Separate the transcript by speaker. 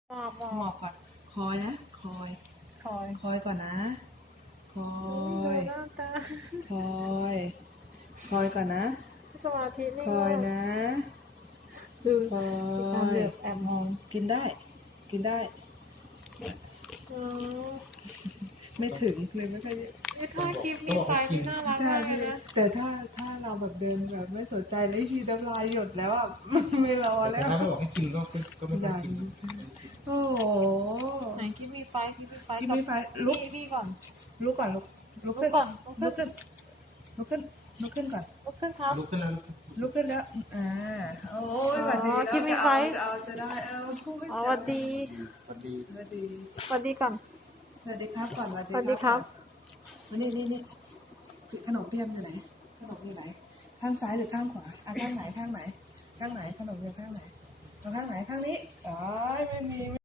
Speaker 1: หมอบหม
Speaker 2: หม
Speaker 1: อ
Speaker 2: อ
Speaker 1: บบ
Speaker 2: ก่อนคอยนะคอย
Speaker 1: คอย
Speaker 2: คอยก่อนนะคอ
Speaker 1: ดู
Speaker 2: ย
Speaker 1: หน้าตา
Speaker 2: คอยคอยก่อนนะ
Speaker 1: สมาธินิ่
Speaker 2: ค
Speaker 1: ง
Speaker 2: อย
Speaker 1: มาก
Speaker 2: นะ
Speaker 1: ดู
Speaker 2: คอ
Speaker 1: ดูการเหลื
Speaker 2: ย
Speaker 1: อบแอบมอง
Speaker 2: กินได้ กินได้
Speaker 1: อ๋อ
Speaker 2: ไม่ถึงเลยไม่ค่อยได้
Speaker 1: ไม่ถ้าคลิปมีไฟที่น่ารัก
Speaker 2: ใช่
Speaker 1: มากเล
Speaker 2: พี่
Speaker 1: ยนะ
Speaker 2: แต่ถ้าเราแบบเดินแบบไม่สนใจแล้วทีน้ำลายหยดแล้วอ่ะ ไม่รอ
Speaker 3: แต่
Speaker 2: แล้ว
Speaker 3: ถ้าเขาบอกให้กินก็ไม่ต้องกิน
Speaker 2: โอ้โห
Speaker 1: ไหนคลิปมีไฟคลิปมีไฟ
Speaker 2: คลิปมีไฟลุก
Speaker 1: พี่ก่อน
Speaker 2: ลุกก่อนลุกขึ้น
Speaker 1: ลุกก่อน
Speaker 2: ลุกขึ้นลุกขึ้นก่อน
Speaker 1: ลุกขึ้นครับ
Speaker 3: ลุกขึ้นแล้ว
Speaker 2: ลุกขึ้นแล้วโอ้ยสวัสดี
Speaker 1: คลิปมีไฟ
Speaker 2: จะได้พูดไม่
Speaker 1: อ๋อสวัสดี
Speaker 3: สวัสดี
Speaker 2: สวัสดี
Speaker 1: สวัสดีก่อน
Speaker 2: สวัสดีครับก่อน
Speaker 1: สวัสดีครับ
Speaker 2: วันนี่ขนมเปี๊ยมอยู่ไหนขนมอยู่ไหนข้างซ้ายหรือข้างขวาข้างไหนข้างไหนขนมอยู่ข้างไหนเอาข้างไหนข้างนี้อ๋อไม่มี